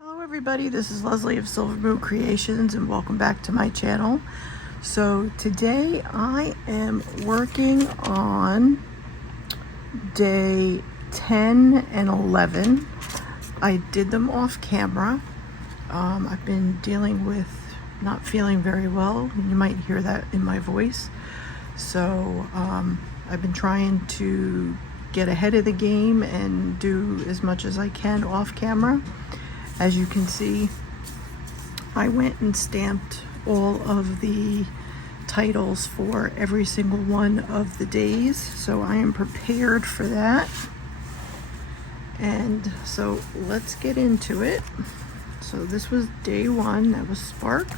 Hello everybody, this is Leslie of Silver Moon Creations and welcome back to my channel. So today I am working on day 10 and 11. I did them off camera. I've been dealing with not feeling very well. You might hear that in my voice. So I've been trying to get ahead of the game and do as much as I can off camera. As you can see, I went and stamped all of the titles for every single one of the days, so I am prepared for that. And so let's get into it. So this was day 1, that was Spark,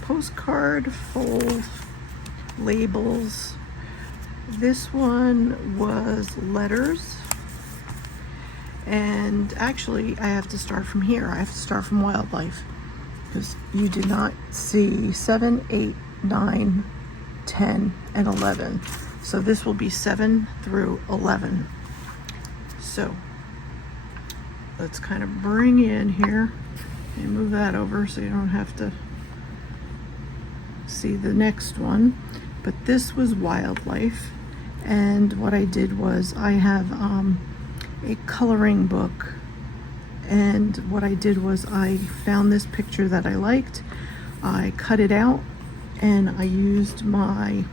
postcard, fold, labels. This one was letters. And actually, I have to start from here. I have to start from wildlife because you did not see 7, 8, 9, 10, and 11. So this will be 7 through 11. So let's kind of bring in here and move that over so you don't have to see the next one. But this was wildlife. And what I did was I have a coloring book, and what I did was I found this picture that I liked. I cut it out and I used my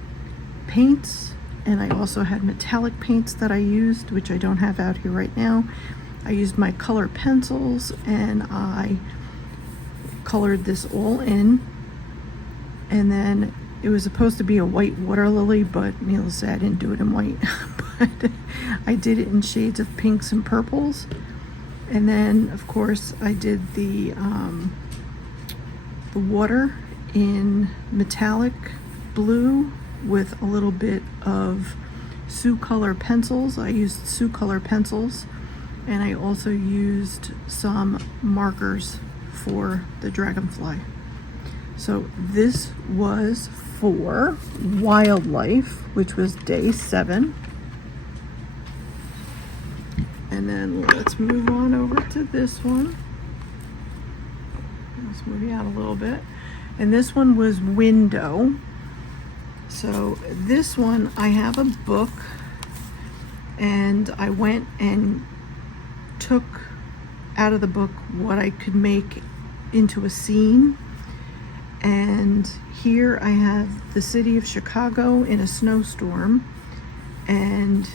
paints, and I also had metallic paints that I used, which I don't have out here right now. I used my color pencils and I colored this all in, and then it was supposed to be a white water lily, but needless to say I didn't do it in white. But I did it in shades of pinks and purples. And then of course I did the water in metallic blue with a little bit of Sioux color pencils. I used Sioux color pencils, and I also used some markers for the dragonfly. So this was for wildlife, which was day 7. And then let's move on over to this one. Let's move you out a little bit. And this one was window. So this one, I have a book, and I went and took out of the book what I could make into a scene. And here I have the city of Chicago in a snowstorm, and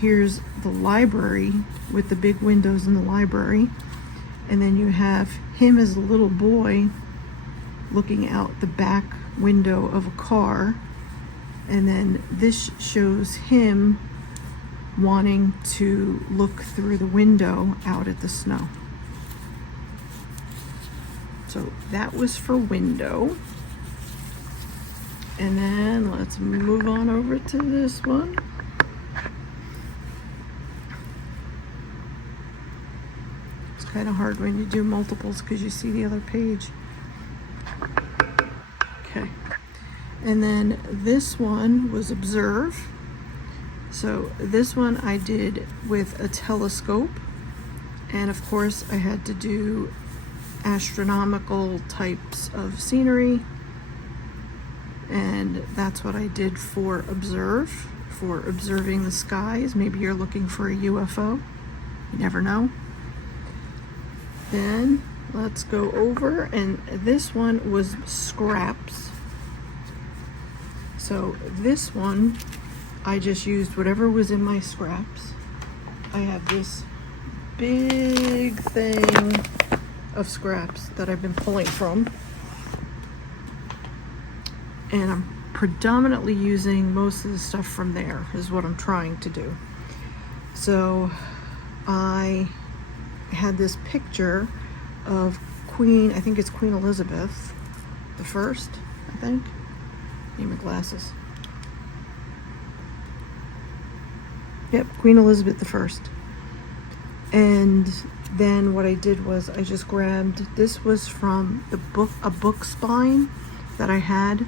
here's the library with the big windows in the library, and then you have him as a little boy looking out the back window of a car, and then this shows him wanting to look through the window out at the snow. So that was for window. And then let's move on over to this one. It's kind of hard when you do multiples because you see the other page. Okay. And then this one was observe. So this one I did with a telescope. And of course I had to do astronomical types of scenery, and that's what I did for observe, for observing the skies. Maybe you're looking for a UFO, you never know. Then let's go over, and this one was scraps. So this one I just used whatever was in my scraps. I have this big thing of scraps that I've been pulling from, and I'm predominantly using most of the stuff from there is what I'm trying to do. So I had this picture of Queen, I think it's Queen Elizabeth the First, I think. Need my glasses. Yep, Queen Elizabeth the First. And then what I did was I just grabbed, this was from the book, a book spine that I had,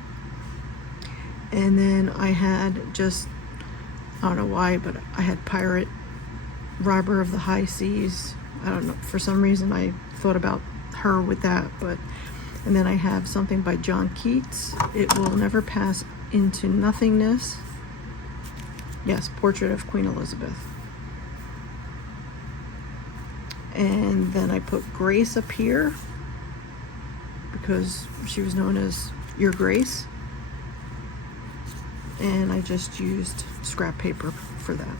and then I had just, I don't know why, but I had pirate, robber of the high seas. I don't know, for some reason I thought about her with that. And then I have something by John Keats. It will never pass into nothingness. Yes, Portrait of Queen Elizabeth. And then I put Grace up here because she was known as Your Grace. And I just used scrap paper for that.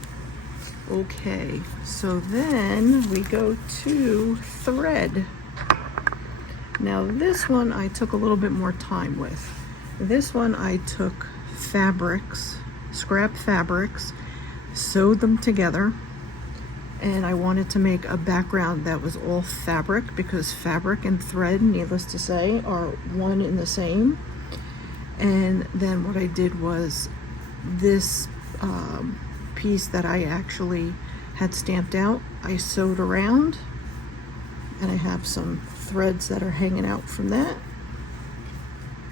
Okay, so then we go to thread. Now this one I took a little bit more time with. This one I took fabrics, scrap fabrics, sewed them together, and I wanted to make a background that was all fabric, because fabric and thread, needless to say, are one and the same. And then what I did was this piece that I actually had stamped out, I sewed around, and I have some threads that are hanging out from that.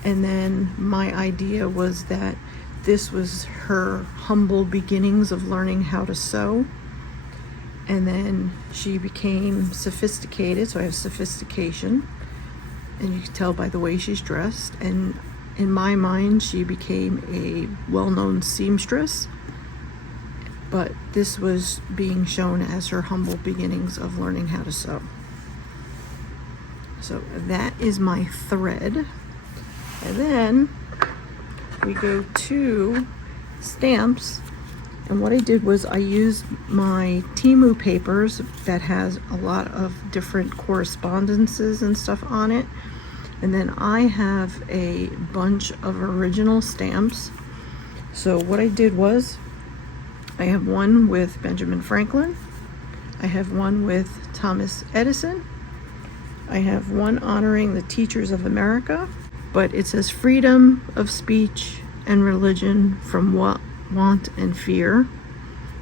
And then my idea was that this was her humble beginnings of learning how to sew, and then she became sophisticated, so I have sophistication, and you can tell by the way she's dressed. And in my mind, she became a well-known seamstress, but this was being shown as her humble beginnings of learning how to sew. So that is my thread. And then we go to stamps, and what I did was I used my Temu papers that has a lot of different correspondences and stuff on it. And then I have a bunch of original stamps. So what I did was I have one with Benjamin Franklin, I have one with Thomas Edison, I have one honoring the teachers of America, but it says freedom of speech and religion from want and fear,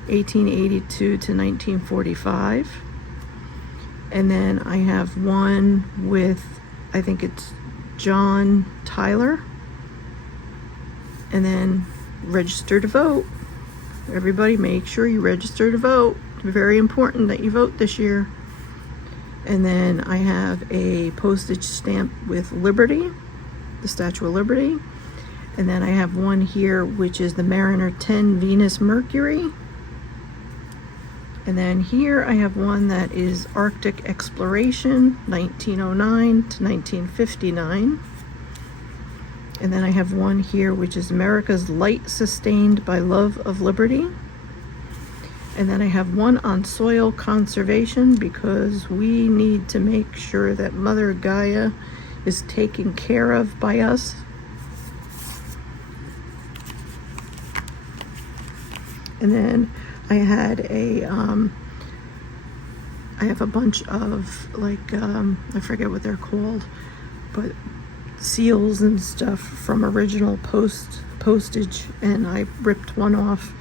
1882 to 1945. And then I have one with, I think it's John Tyler, and then register to vote. Everybody make sure you register to vote. It's very important that you vote this year. And then I have a postage stamp with Liberty, the Statue of Liberty. And then I have one here which is the Mariner 10 Venus Mercury. And then here I have one that is Arctic Exploration, 1909 to 1959. And then I have one here which is America's Light Sustained by Love of Liberty. And then I have one on soil conservation, because we need to make sure that Mother Gaia is taken care of by us. And then I had I have a bunch of like, I forget what they're called, but seals and stuff from original postage, and I ripped one off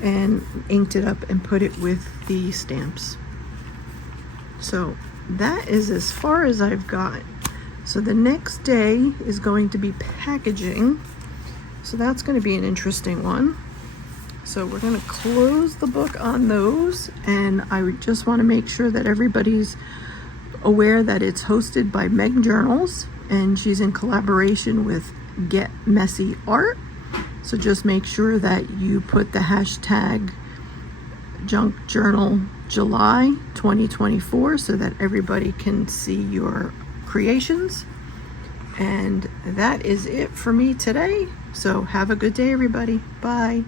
and inked it up and put it with the stamps. So that is as far as I've got. So the next day is going to be packaging. So that's going to be an interesting one. So we're going to close the book on those, and I just want to make sure that everybody's aware that it's hosted by MegJournals, and she's in collaboration with Get Messy Art. So just make sure that you put the hashtag Junk Journal July 2024 so that everybody can see your creations. And that is it for me today. So have a good day, everybody. Bye.